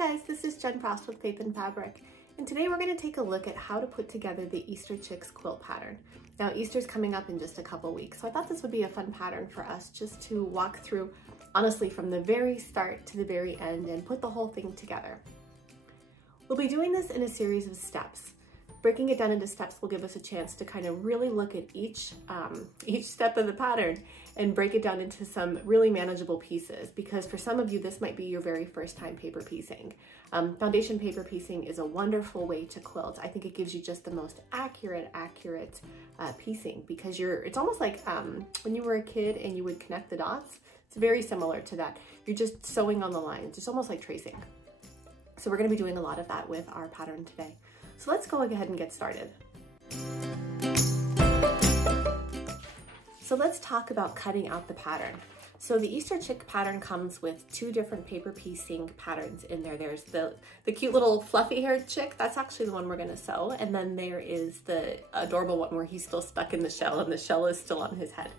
guys, this is Jen Frost with Faith in Fabric, and today we're going to take a look at how to put together the Easter Chicks quilt pattern. Now Easter's coming up in just a couple weeks, so I thought this would be a fun pattern for us just to walk through, honestly, from the very start to the very end and put the whole thing together. We'll be doing this in a series of steps. Breaking it down into steps will give us a chance to kind of really look at each step of the pattern and break it down into some really manageable pieces, because for some of you this might be your very first time paper piecing. Foundation paper piecing is a wonderful way to quilt. I think it gives you just the most accurate piecing, because it's almost like when you were a kid and you would connect the dots. It's very similar to that. You're just sewing on the lines. It's almost like tracing. So we're going to be doing a lot of that with our pattern today. So let's go ahead and get started. So let's talk about cutting out the pattern. So the Easter Chick pattern comes with two different paper piecing patterns in there. There's the cute little fluffy haired chick. That's actually the one we're gonna sew. And then there is the adorable one where he's still stuck in the shell and the shell is still on his head.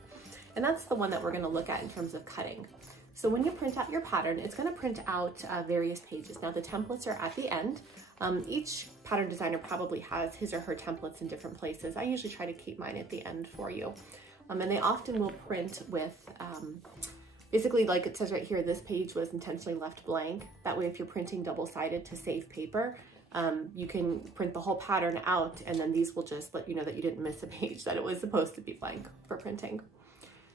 And that's the one that we're gonna look at in terms of cutting. So when you print out your pattern, it's gonna print out various pages. Now the templates are at the end. Each pattern designer probably has his or her templates in different places. I usually try to keep mine at the end for you. And they often will print with, basically like it says right here, this page was intentionally left blank. That way if you're printing double-sided to save paper, you can print the whole pattern out, and then these will just let you know that you didn't miss a page, that it was supposed to be blank for printing.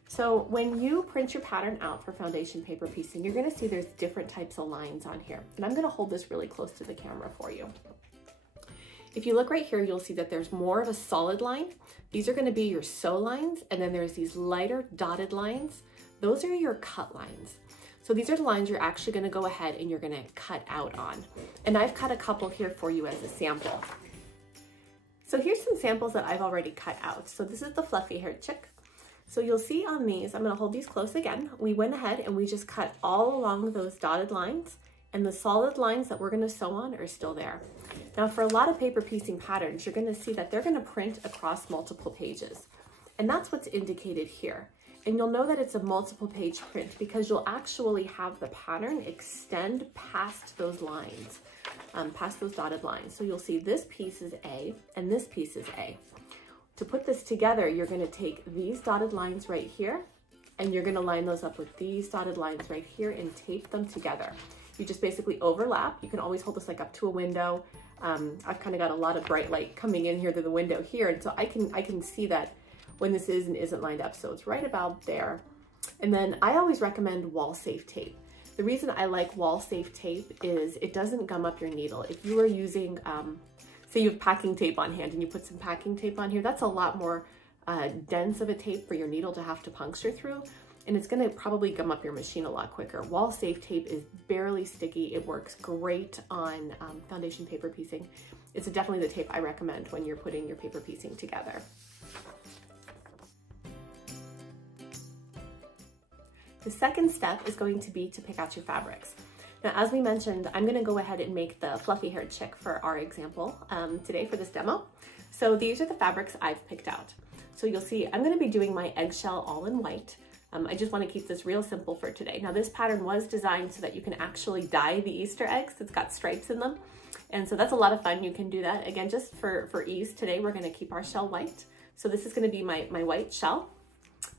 So when you print your pattern out for foundation paper piecing, you're gonna see there's different types of lines on here. And I'm gonna hold this really close to the camera for you. If you look right here, you'll see that there's more of a solid line. These are gonna be your sew lines, and then there's these lighter dotted lines. Those are your cut lines. So these are the lines you're actually gonna go ahead and you're gonna cut out on. And I've cut a couple here for you as a sample. So here's some samples that I've already cut out. So this is the fluffy haired chick. So you'll see on these, I'm gonna hold these close again. We went ahead and we just cut all along those dotted lines, and the solid lines that we're gonna sew on are still there. Now for a lot of paper piecing patterns, you're gonna see that they're gonna print across multiple pages. And that's what's indicated here. And you'll know that it's a multiple page print because you'll actually have the pattern extend past those lines, past those dotted lines. So you'll see this piece is A and this piece is A. To put this together, you're gonna take these dotted lines right here and you're gonna line those up with these dotted lines right here and tape them together. You just basically overlap. You can always hold this like up to a window. I've kind of got a lot of bright light coming in here through the window here, and so I can see that when this is and isn't lined up, so it's right about there. And then I always recommend wall safe tape. The reason I like wall safe tape is it doesn't gum up your needle. If you are using, say you have packing tape on hand and you put some packing tape on here, that's a lot more dense of a tape for your needle to have to puncture through, and it's gonna probably gum up your machine a lot quicker. Wall safe tape is barely sticky. It works great on foundation paper piecing. It's definitely the tape I recommend when you're putting your paper piecing together. The second step is going to be to pick out your fabrics. Now, as we mentioned, I'm gonna go ahead and make the fluffy haired chick for our example today for this demo. So these are the fabrics I've picked out. So you'll see I'm gonna be doing my eggshell all in white. I just wanna keep this real simple for today. Now this pattern was designed so that you can actually dye the Easter eggs. It's got stripes in them. And so that's a lot of fun. You can do that. Again, just for ease today, we're gonna keep our shell white. So this is gonna be my white shell.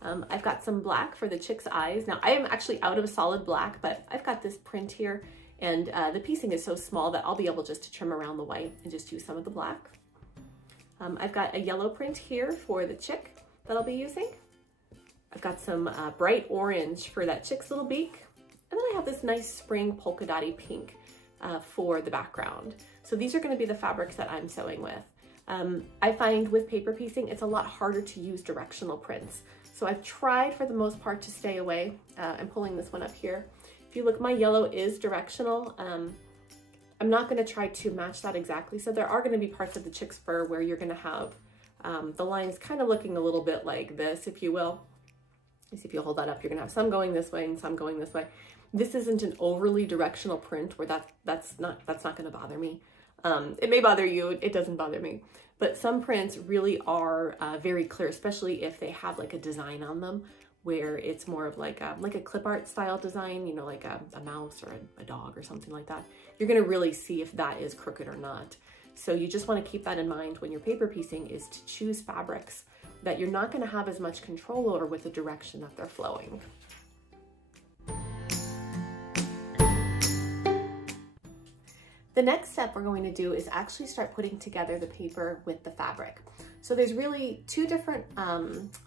I've got some black for the chick's eyes. Now I am actually out of solid black, but I've got this print here, and the piecing is so small that I'll be able just to trim around the white and just use some of the black. I've got a yellow print here for the chick that I'll be using. I've got some bright orange for that chick's little beak. And then I have this nice spring polka dotty pink for the background. So these are gonna be the fabrics that I'm sewing with. I find with paper piecing, it's a lot harder to use directional prints. So I've tried for the most part to stay away. I'm pulling this one up here. If you look, my yellow is directional. I'm not gonna try to match that exactly. So there are gonna be parts of the chick's fur where you're gonna have the lines kind of looking a little bit like this, if you will. You see, if you hold that up, you're gonna have some going this way and some going this way. This isn't an overly directional print where that's not gonna bother me. It may bother you, it doesn't bother me. But some prints really are very clear, especially if they have like a design on them where it's more of like a clip art style design, you know, like a mouse or a dog or something like that, you're gonna really see if that is crooked or not. So you just wanna keep that in mind when you're paper piecing, is to choose fabrics that you're not gonna have as much control over with the direction that they're flowing. The next step we're going to do is actually start putting together the paper with the fabric. So there's really two different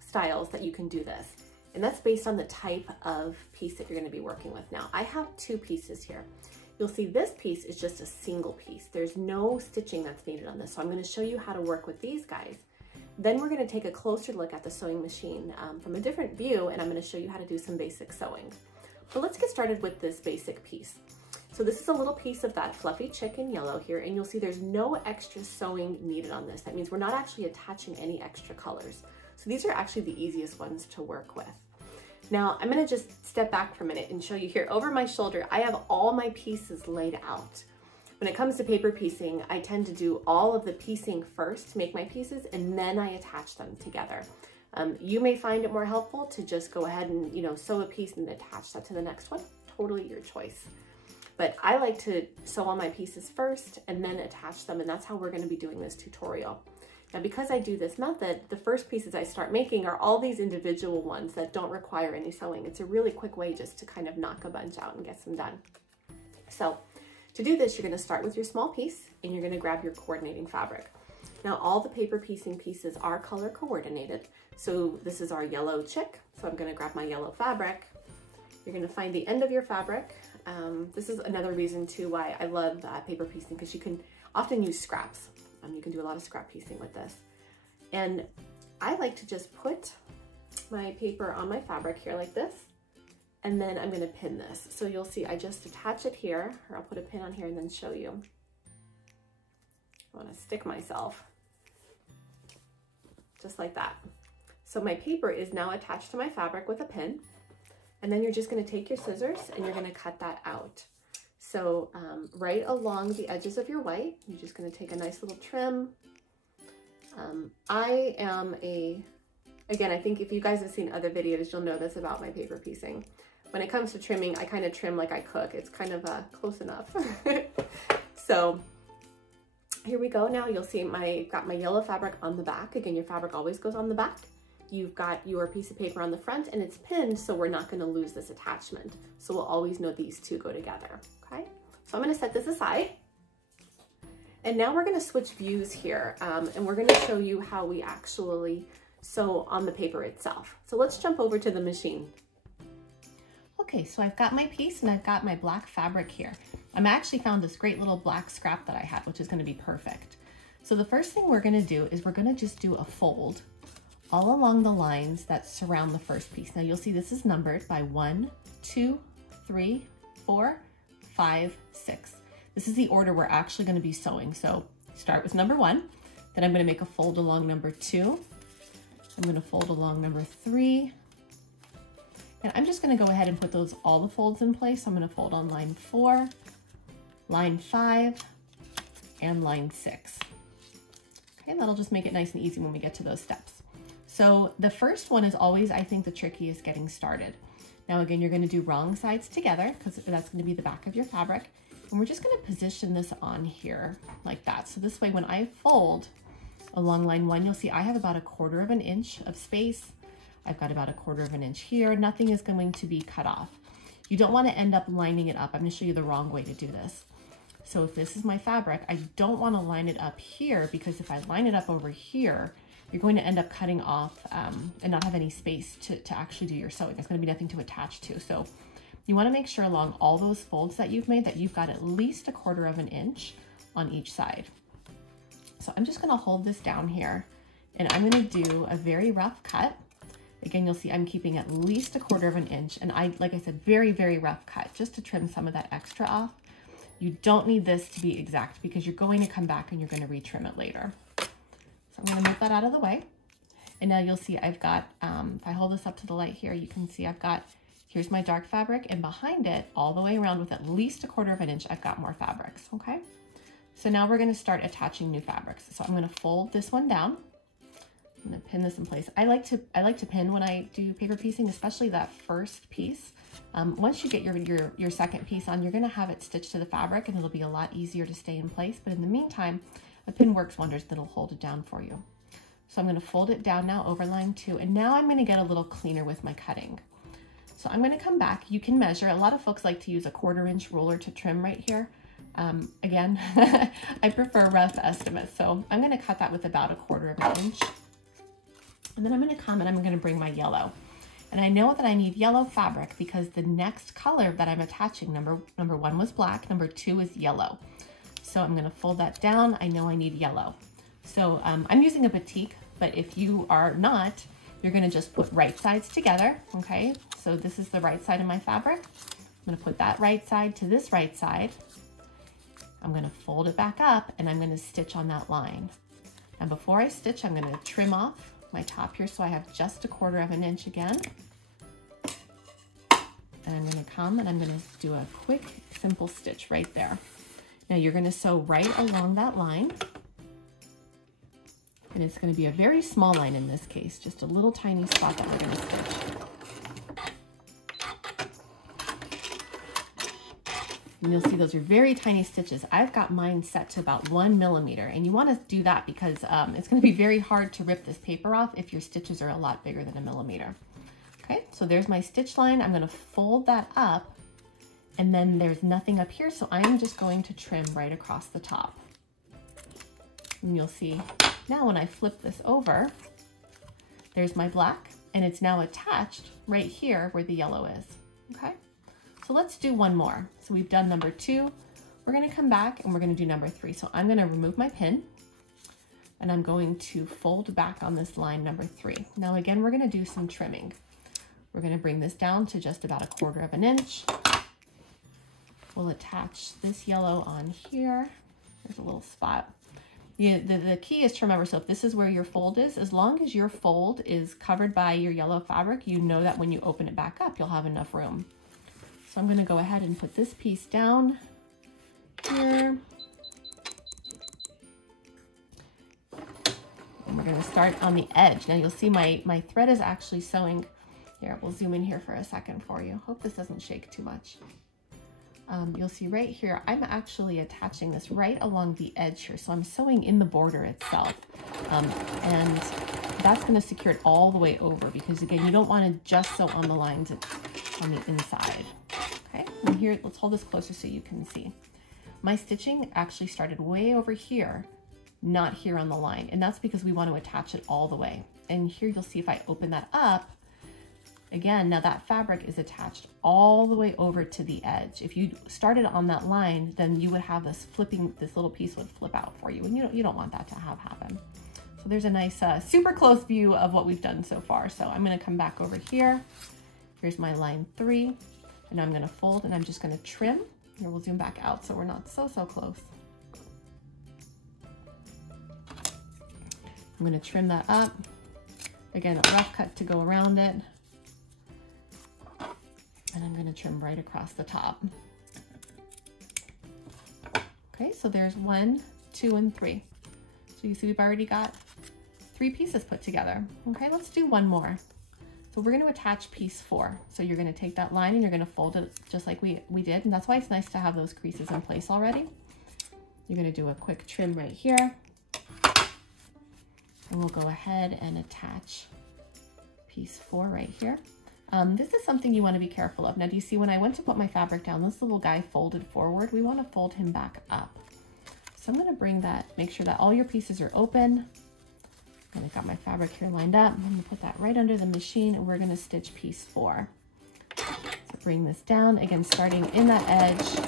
styles that you can do this, and that's based on the type of piece that you're going to be working with. Now, I have two pieces here. You'll see this piece is just a single piece. There's no stitching that's needed on this, so I'm going to show you how to work with these guys. Then we're going to take a closer look at the sewing machine from a different view, and I'm going to show you how to do some basic sewing. But let's get started with this basic piece. So this is a little piece of that fluffy chick in yellow here, and you'll see there's no extra sewing needed on this. That means we're not actually attaching any extra colors. So these are actually the easiest ones to work with. Now I'm gonna just step back for a minute and show you here over my shoulder, I have all my pieces laid out. When it comes to paper piecing, I tend to do all of the piecing first to make my pieces, and then I attach them together. You may find it more helpful to just go ahead and, you know, sew a piece and attach that to the next one. Totally your choice. But I like to sew all my pieces first and then attach them, and that's how we're going to be doing this tutorial. Now, because I do this method, the first pieces I start making are all these individual ones that don't require any sewing. It's a really quick way just to kind of knock a bunch out and get some done. So to do this, you're going to start with your small piece and you're going to grab your coordinating fabric. Now, all the paper piecing pieces are color coordinated. So this is our yellow chick. So I'm going to grab my yellow fabric. You're going to find the end of your fabric. This is another reason too why I love paper piecing, because you can often use scraps. You can do a lot of scrap piecing with this. And I like to just put my paper on my fabric here like this, and then I'm going to pin this. So you'll see I just attach it here, or I'll put a pin on here and then show you. I want to stick myself just like that. So my paper is now attached to my fabric with a pin. And then you're just going to take your scissors and you're going to cut that out. So right along the edges of your white, you're just going to take a nice little trim. Again, I think if you guys have seen other videos, you'll know this about my paper piecing. When it comes to trimming, I kind of trim like I cook. It's kind of close enough. So here we go. Now you'll see got my yellow fabric on the back. Again, your fabric always goes on the back. You've got your piece of paper on the front and it's pinned, so we're not going to lose this attachment. So we'll always know these two go together, okay? So I'm going to set this aside. And now we're going to switch views here, and we're going to show you how we actually sew on the paper itself. So let's jump over to the machine. Okay, so I've got my piece and I've got my black fabric here. I actually found this great little black scrap that I had, which is going to be perfect. So the first thing we're going to do is we're going to just do a fold all along the lines that surround the first piece. Now you'll see this is numbered by 1, 2, 3, 4, 5, 6. This is the order we're actually going to be sewing. So start with number 1, then I'm going to make a fold along number 2. I'm going to fold along number 3. And I'm just going to go ahead and put all the folds in place. I'm going to fold on line 4, line 5, and line 6. Okay, that'll just make it nice and easy when we get to those steps. So the first one is always, I think, the trickiest, getting started. Now again, you're going to do wrong sides together because that's going to be the back of your fabric. And we're just going to position this on here like that. So this way, when I fold along line 1, you'll see I have about 1/4 of an inch of space. I've got about 1/4 of an inch here. Nothing is going to be cut off. You don't want to end up lining it up. I'm going to show you the wrong way to do this. So if this is my fabric, I don't want to line it up here, because if I line it up over here, you're going to end up cutting off and not have any space to actually do your sewing. There's going to be nothing to attach to. So you want to make sure along all those folds that you've made that you've got at least 1/4 of an inch on each side. So I'm just going to hold this down here, and I'm going to do a very rough cut. Again, you'll see I'm keeping at least 1/4 of an inch, and like I said, very, very rough cut, just to trim some of that extra off. You don't need this to be exact, because you're going to come back and you're going to retrim it later. So I'm going to move that out of the way. And now you'll see I've got, if I hold this up to the light here, you can see I've got, here's my dark fabric, and behind it, all the way around with at least 1/4 of an inch, I've got more fabrics, okay? So now we're going to start attaching new fabrics. So I'm going to fold this one down. I'm gonna pin this in place. I like to pin when I do paper piecing, especially that first piece. Once you get your second piece on, you're gonna have it stitched to the fabric and it'll be a lot easier to stay in place. But in the meantime, a pin works wonders, that'll hold it down for you. So I'm gonna fold it down now over line 2, and now I'm gonna get a little cleaner with my cutting. So I'm gonna come back. You can measure. A lot of folks like to use a 1/4 inch ruler to trim right here. Again, I prefer rough estimates. So I'm gonna cut that with about 1/4 inch. And then I'm gonna come and I'm gonna bring my yellow. And I know that I need yellow fabric because the next color that I'm attaching, number 1 was black, number 2 is yellow. So I'm gonna fold that down. I know I need yellow. So I'm using a batik, but if you are not, you're gonna just put right sides together, okay? So this is the right side of my fabric. I'm gonna put that right side to this right side. I'm gonna fold it back up and I'm gonna stitch on that line. Now before I stitch, I'm gonna trim off my top here so I have just 1/4 inch again. And I'm gonna come and I'm gonna do a quick, simple stitch right there. Now you're gonna sew right along that line. And it's gonna be a very small line in this case, just a little tiny spot that we're gonna stitch. And you'll see those are very tiny stitches. I've got mine set to about 1 millimeter, and you wanna do that because it's gonna be very hard to rip this paper off if your stitches are a lot bigger than 1 millimeter. Okay, so there's my stitch line. I'm gonna fold that up, and then there's nothing up here, so I'm just going to trim right across the top. And you'll see now when I flip this over, there's my black, and it's now attached right here where the yellow is, okay? So let's do one more. So we've done number 2. We're gonna come back and we're gonna do number 3. So I'm gonna remove my pin and I'm going to fold back on this line number 3. Now again, we're gonna do some trimming. We're gonna bring this down to just about 1/4 inch. We'll attach this yellow on here. There's a little spot. The key is to remember, so if this is where your fold is, as long as your fold is covered by your yellow fabric, you know that when you open it back up, you'll have enough room. So I'm gonna go ahead and put this piece down here. And we're gonna start on the edge. Now you'll see my thread is actually sewing. Here, we'll zoom in here for a second for you. Hope this doesn't shake too much. You'll see right here, I'm actually attaching this right along the edge here. So I'm sewing in the border itself. And that's gonna secure it all the way over because again, you don't wanna just sew on the lines on the inside. Okay, and here, let's hold this closer so you can see. My stitching actually started way over here, not here on the line. And that's because we want to attach it all the way. And here you'll see if I open that up, again, now that fabric is attached all the way over to the edge. If you started on that line, then you would have this little piece would flip out for you. And you don't want that to happen. So there's a nice, super close view of what we've done so far. So I'm gonna come back over here. Here's my line 3. And I'm gonna fold and I'm just gonna trim. Here, we'll zoom back out so we're not so close. I'm gonna trim that up. Again, a rough cut to go around it. And I'm gonna trim right across the top. Okay, so there's 1, 2, and 3. So you see we've already got 3 pieces put together. Okay, let's do one more. So we're going to attach piece 4. So you're going to take that line and you're going to fold it just like we did. And that's why it's nice to have those creases in place already. You're going to do a quick trim right here. And we'll go ahead and attach piece 4 right here. This is something you want to be careful of. Now, do you see when I went to put my fabric down, this little guy folded forward. We want to fold him back up. So I'm going to bring that, make sure that all your pieces are open. And I've got my fabric here lined up. I'm gonna put that right under the machine and we're gonna stitch piece 4. So bring this down, again, starting in that edge,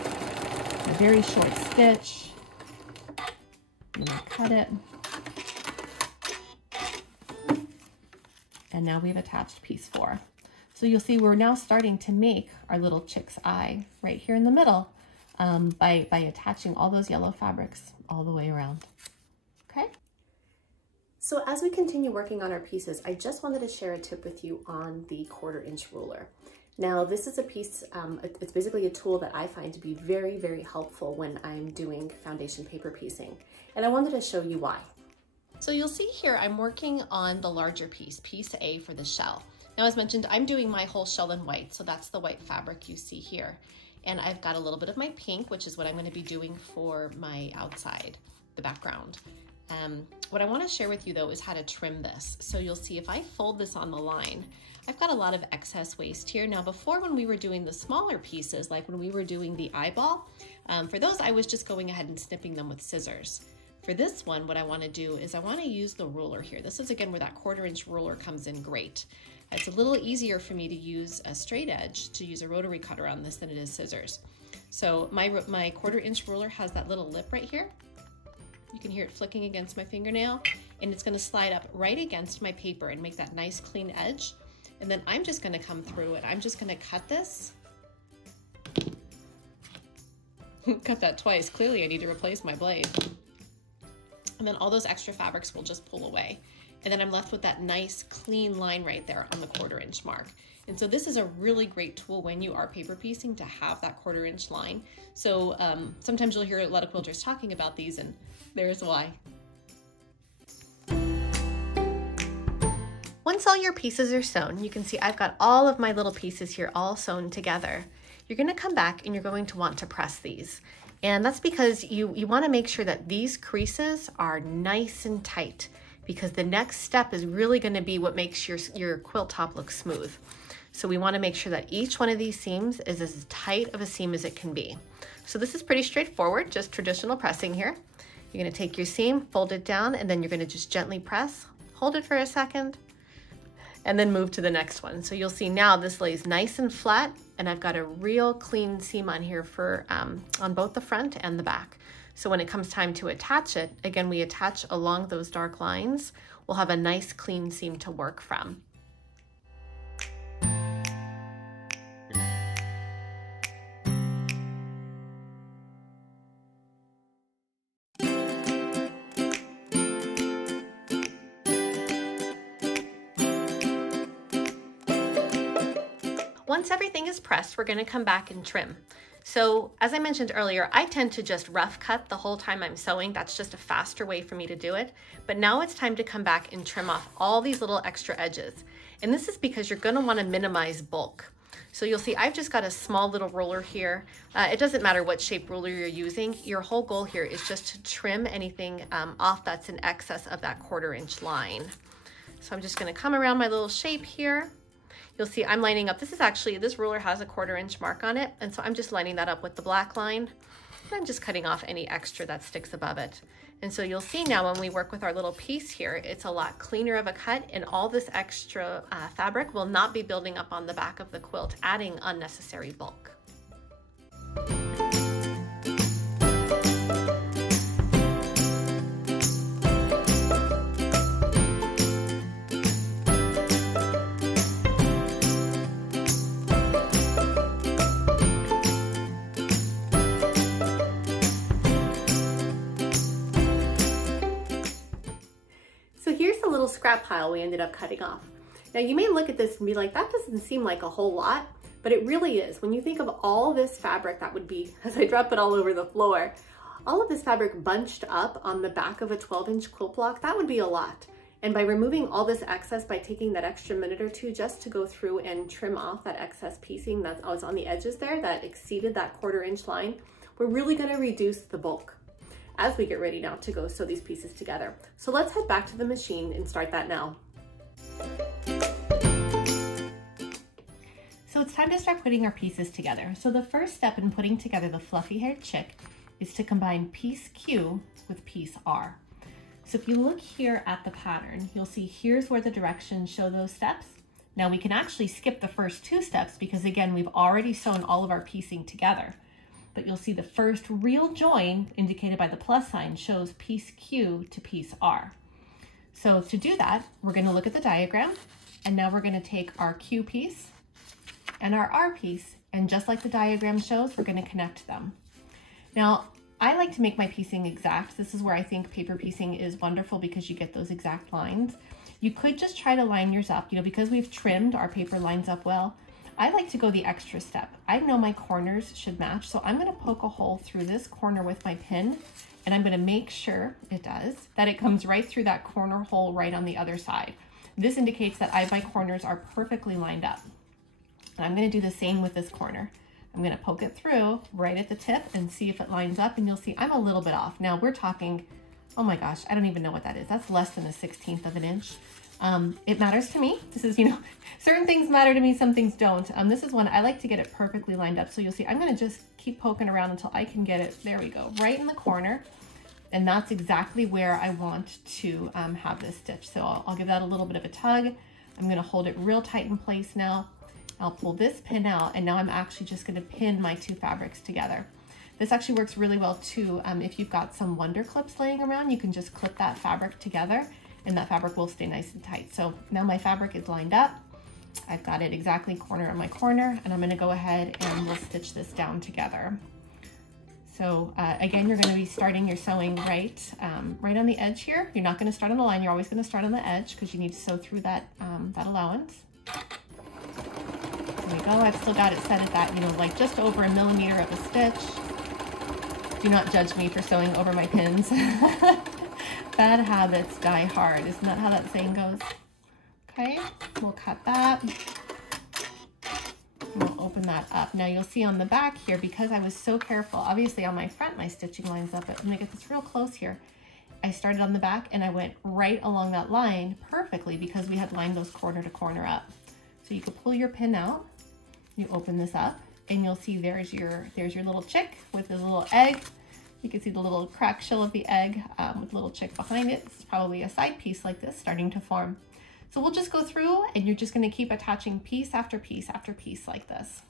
a very short stitch. I'm gonna cut it. And now we've attached piece 4. So you'll see we're now starting to make our little chick's eye right here in the middle by attaching all those yellow fabrics all the way around. Okay? So as we continue working on our pieces, I just wanted to share a tip with you on the 1/4 inch ruler. Now this is a piece, it's basically a tool that I find to be very, very helpful when I'm doing foundation paper piecing. And I wanted to show you why. So you'll see here, I'm working on the larger piece, piece A for the shell. Now, as mentioned, I'm doing my whole shell in white, so that's the white fabric you see here. And I've got a little bit of my pink, which is what I'm going to be doing for my outside, the background. What I want to share with you though is how to trim this. So you'll see if I fold this on the line, I've got a lot of excess waste here. Now before, when we were doing the smaller pieces, like when we were doing the eyeball, for those I was just going ahead and snipping them with scissors. For this one, what I want to do is I want to use the ruler here. This is again where that 1/4 inch ruler comes in great. It's a little easier for me to use a straight edge, to use a rotary cutter on this than it is scissors. So my 1/4 inch ruler has that little lip right here. You can hear it flicking against my fingernail, and it's going to slide up right against my paper and make that nice clean edge. And then I'm just going to come through it. I'm just going to cut this. Cut that twice. Clearly I need to replace my blade. And then all those extra fabrics will just pull away. And then I'm left with that nice clean line right there on the 1/4 inch mark. And so this is a really great tool when you are paper piecing, to have that 1/4 inch line. So sometimes you'll hear a lot of quilters talking about these, and there's why. Once all your pieces are sewn, you can see I've got all of my little pieces here all sewn together. You're going to come back and you're going to want to press these. And that's because you want to make sure that these creases are nice and tight, because the next step is really going to be what makes your quilt top look smooth. So we want to make sure that each one of these seams is as tight of a seam as it can be. So this is pretty straightforward, just traditional pressing here. You're going to take your seam, fold it down, and then you're going to just gently press, hold it for a second, and then move to the next one. So you'll see now this lays nice and flat, and I've got a real clean seam on here for on both the front and the back. So when it comes time to attach it, again, we attach along those dark lines. We'll have a nice clean seam to work from. Once everything is pressed, we're going to come back and trim. So as I mentioned earlier, I tend to just rough cut the whole time I'm sewing. That's just a faster way for me to do it. But now it's time to come back and trim off all these little extra edges. And this is because you're going to want to minimize bulk. So you'll see I've just got a small little ruler here. It doesn't matter what shape ruler you're using. Your whole goal here is just to trim anything off that's in excess of that 1/4 inch line. So I'm just going to come around my little shape here. You'll see I'm lining up, this ruler has a 1/4 inch mark on it, and so I'm just lining that up with the black line, and I'm just cutting off any extra that sticks above it. And so you'll see now when we work with our little piece here, it's a lot cleaner of a cut, and all this extra fabric will not be building up on the back of the quilt, adding unnecessary bulk. Scrap pile we ended up cutting off. Now you may look at this and be like, that doesn't seem like a whole lot, but it really is. When you think of all this fabric that would be, as I drop it all over the floor, all of this fabric bunched up on the back of a 12-inch quilt block, that would be a lot. And by removing all this excess, by taking that extra minute or two just to go through and trim off that excess piecing that was on the edges there that exceeded that 1/4 inch line, we're really going to reduce the bulk as we get ready now to go sew these pieces together. So let's head back to the machine and start that now. So it's time to start putting our pieces together. So the first step in putting together the fluffy haired chick is to combine piece Q with piece R. So if you look here at the pattern, you'll see here's where the directions show those steps. Now we can actually skip the first 2 steps because again, we've already sewn all of our piecing together. But you'll see the first real join indicated by the plus sign shows piece Q to piece R. So to do that, we're going to look at the diagram, and now we're going to take our Q piece and our R piece, and just like the diagram shows, we're going to connect them. Now, I like to make my piecing exact. This is where I think paper piecing is wonderful because you get those exact lines. You could just try to line yours up, because we've trimmed, our paper lines up well. I like to go the extra step. I know my corners should match, so I'm gonna poke a hole through this corner with my pin, and I'm gonna make sure it does, that it comes right through that corner hole right on the other side. This indicates that my corners are perfectly lined up. And I'm gonna do the same with this corner. I'm gonna poke it through right at the tip and see if it lines up, and you'll see I'm a little bit off. Now we're talking, oh my gosh, I don't even know what that is. That's less than 1/16 of an inch. It matters to me. This is, certain things matter to me, some things don't. This is one I like to get it perfectly lined up. So you'll see I'm gonna just keep poking around until I can get it, there we go, right in the corner. And that's exactly where I want to have this stitch. So I'll give that a little bit of a tug. I'm gonna hold it real tight in place now. I'll pull this pin out, and now I'm actually just gonna pin my two fabrics together. This actually works really well too. If you've got some Wonder Clips laying around, you can just clip that fabric together and that fabric will stay nice and tight. So now my fabric is lined up. I've got it exactly corner on my corner, and I'm gonna go ahead and we'll stitch this down together. So again, you're gonna be starting your sewing right on the edge here. You're not gonna start on the line, you're always gonna start on the edge because you need to sew through that, that allowance. There we go, I've still got it set at that, like just over 1 millimeter of a stitch. Do not judge me for sewing over my pins. Bad habits die hard. Isn't that how that saying goes? Okay, we'll cut that. We'll open that up. Now you'll see on the back here, because I was so careful, obviously on my front, my stitching lines up, but I'm gonna get this real close here. I started on the back and I went right along that line perfectly because we had lined those corner to corner up. So you could pull your pin out, you open this up, and you'll see there's your little chick with a little egg. You can see the little crack shell of the egg with a little chick behind it. It's probably a side piece like this starting to form. So we'll just go through and you're just gonna keep attaching piece after piece after piece like this.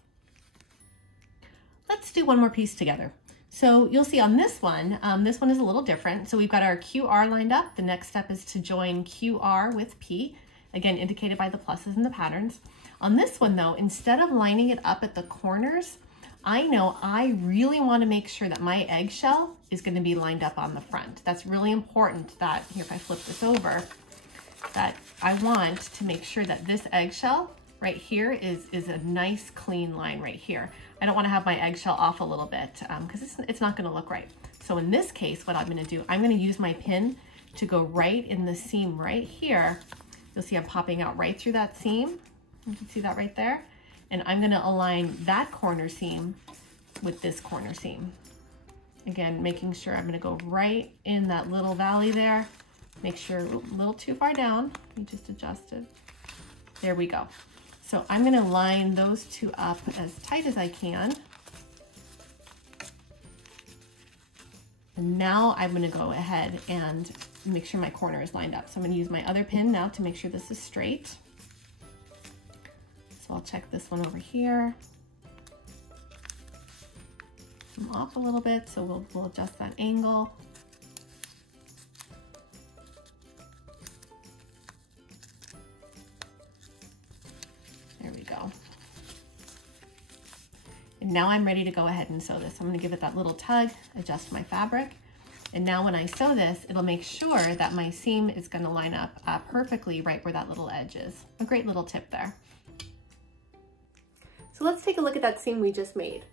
Let's do one more piece together. So you'll see on this one is a little different. So we've got our QR lined up. The next step is to join QR with P, again, indicated by the pluses and the patterns. On this one though, instead of lining it up at the corners, I know I really want to make sure that my eggshell is going to be lined up on the front. That's really important that, here if I flip this over, that I want to make sure that this eggshell right here is a nice clean line right here. I don't want to have my eggshell off a little bit because it's not going to look right. So in this case, what I'm going to do, I'm going to use my pin to go right in the seam right here. You'll see I'm popping out right through that seam. You can see that right there. And I'm gonna align that corner seam with this corner seam. Again, making sure I'm gonna go right in that little valley there. Make sure, a little too far down. Let me just adjust it. There we go. So I'm gonna line those two up as tight as I can. And now I'm gonna go ahead and make sure my corner is lined up. So I'm gonna use my other pin now to make sure this is straight. So I'll check this one over here. I'm off a little bit, so we'll adjust that angle. There we go. And now I'm ready to go ahead and sew this. I'm gonna give it that little tug, adjust my fabric. And now when I sew this, it'll make sure that my seam is gonna line up perfectly right where that little edge is. A great little tip there. So let's take a look at that seam we just made.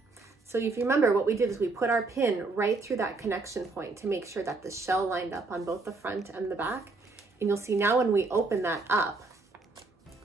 So if you remember, what we did is we put our pin right through that connection point to make sure that the shell lined up on both the front and the back. And you'll see now when we open that up,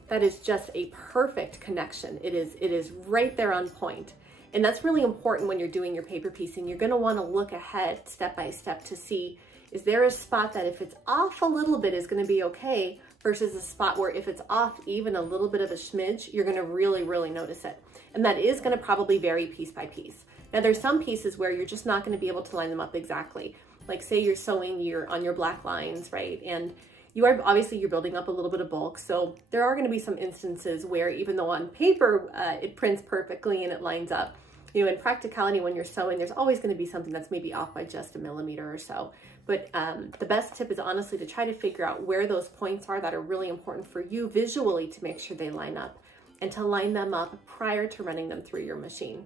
that is just a perfect connection. It is right there on point. And that's really important when you're doing your paper piecing. You're gonna wanna look ahead step by step to see, is there a spot that if it's off a little bit is gonna be okay versus a spot where if it's off even a little bit of a smidge, you're gonna really, really notice it. And that is gonna probably vary piece by piece. Now there's some pieces where you're just not gonna be able to line them up exactly. Like say you're sewing on your black lines, right? And obviously you're building up a little bit of bulk. So there are gonna be some instances where even though on paper it prints perfectly and it lines up, in practicality when you're sewing, there's always gonna be something that's maybe off by just 1 millimeter or so. But the best tip is honestly to try to figure out where those points are that are really important for you visually to make sure they line up, and to line them up prior to running them through your machine.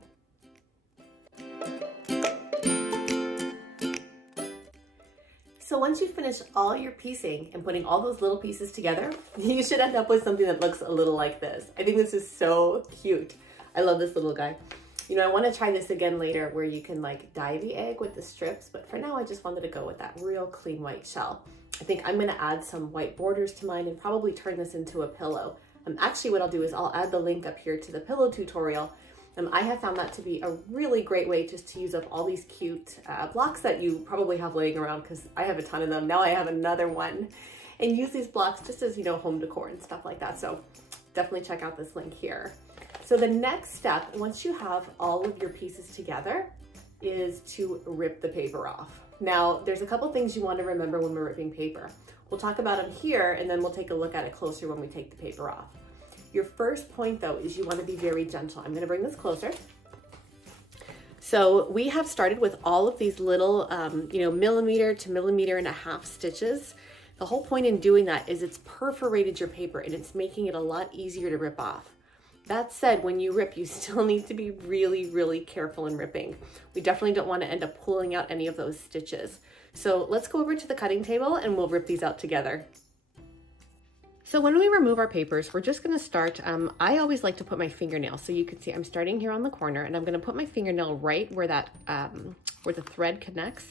So once you finish all your piecing and putting all those little pieces together, you should end up with something that looks a little like this. I think this is so cute. I love this little guy. You know, I want to try this again later where you can like dye the egg with the strips, but for now I just wanted to go with that real clean white shell. I think I'm going to add some white borders to mine and probably turn this into a pillow. Actually what I'll do is I'll add the link up here to the pillow tutorial. I have found that to be a really great way just to use up all these cute blocks that you probably have laying around, because I have a ton of them. Now I have another one, and use these blocks just as, you know, home decor and stuff like that. So definitely check out this link here. So the next step, once you have all of your pieces together, is to rip the paper off. Now, there's a couple things you want to remember when we're ripping paper. We'll talk about them here, and then we'll take a look at it closer when we take the paper off. Your first point though is you want to be very gentle. I'm going to bring this closer. So we have started with all of these little, you know, 1.5 to 1.5 millimeter stitches. The whole point in doing that is it's perforated your paper and it's making it a lot easier to rip off. That said, when you rip, you still need to be really, really careful in ripping. We definitely don't want to end up pulling out any of those stitches. So let's go over to the cutting table and we'll rip these out together. So when we remove our papers, we're just gonna start, I always like to put my fingernail. So you can see I'm starting here on the corner and I'm gonna put my fingernail right where that, where the thread connects,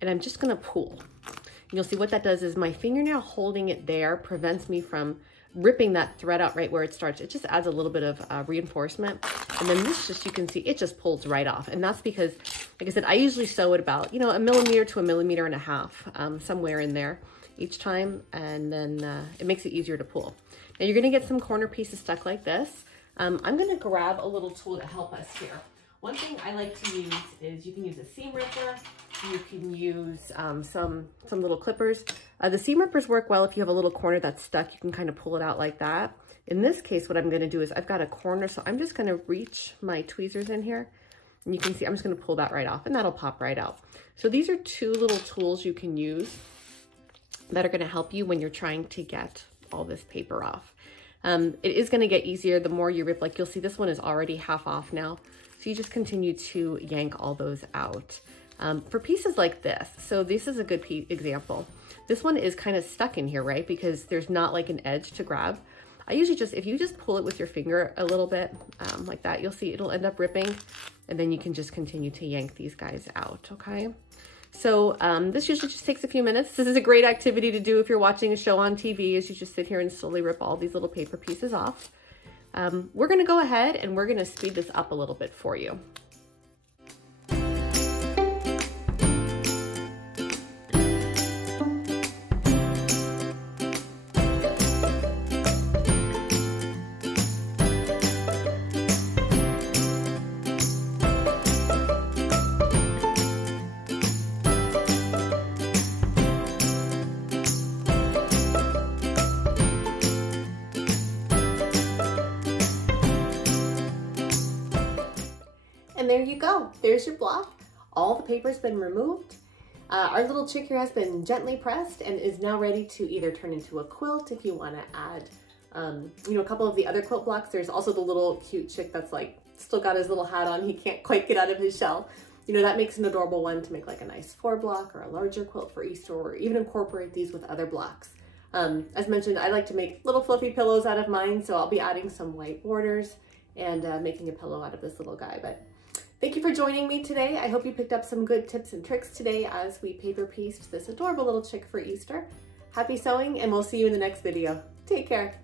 and I'm just gonna pull. And you'll see what that does is my fingernail holding it there prevents me from ripping that thread out right where it starts. It just adds a little bit of reinforcement. And then this just, you can see it just pulls right off. And that's because, like I said, I usually sew it about, you know, 1 millimeter to 1.5 millimeters, somewhere in there each time, and then it makes it easier to pull. Now you're gonna get some corner pieces stuck like this. I'm gonna grab a little tool to help us here. One thing I like to use is you can use a seam ripper, you can use some little clippers. The seam rippers work well if you have a little corner that's stuck, you can kind of pull it out like that. In this case, what I'm gonna do is I've got a corner, so I'm just gonna reach my tweezers in here, and you can see I'm just gonna pull that right off, and that'll pop right out. So these are two little tools you can use that are going to help you when you're trying to get all this paper off. It is going to get easier the more you rip. Like you'll see this one is already half off now. So you just continue to yank all those out. For pieces like this, so this is a good example. This one is kind of stuck in here, right? Because there's not like an edge to grab. I usually just, if you just pull it with your finger a little bit like that, you'll see it'll end up ripping, and then you can just continue to yank these guys out, okay? So this usually just takes a few minutes. This is a great activity to do if you're watching a show on TV, is you just sit here and slowly rip all these little paper pieces off. We're gonna go ahead and we're gonna speed this up a little bit for you. And there you go, there's your block. All the paper's been removed. Our little chick here has been gently pressed and is now ready to either turn into a quilt if you want to add, you know, a couple of the other quilt blocks. There's also the little cute chick that's like still got his little hat on. He can't quite get out of his shell. You know, that makes an adorable one to make like a nice 4-block or a larger quilt for Easter, or even incorporate these with other blocks. As mentioned, I like to make little fluffy pillows out of mine, so I'll be adding some white borders and making a pillow out of this little guy. But thank you for joining me today. I hope you picked up some good tips and tricks today as we paper pieced this adorable little chick for Easter. Happy sewing, and we'll see you in the next video. Take care.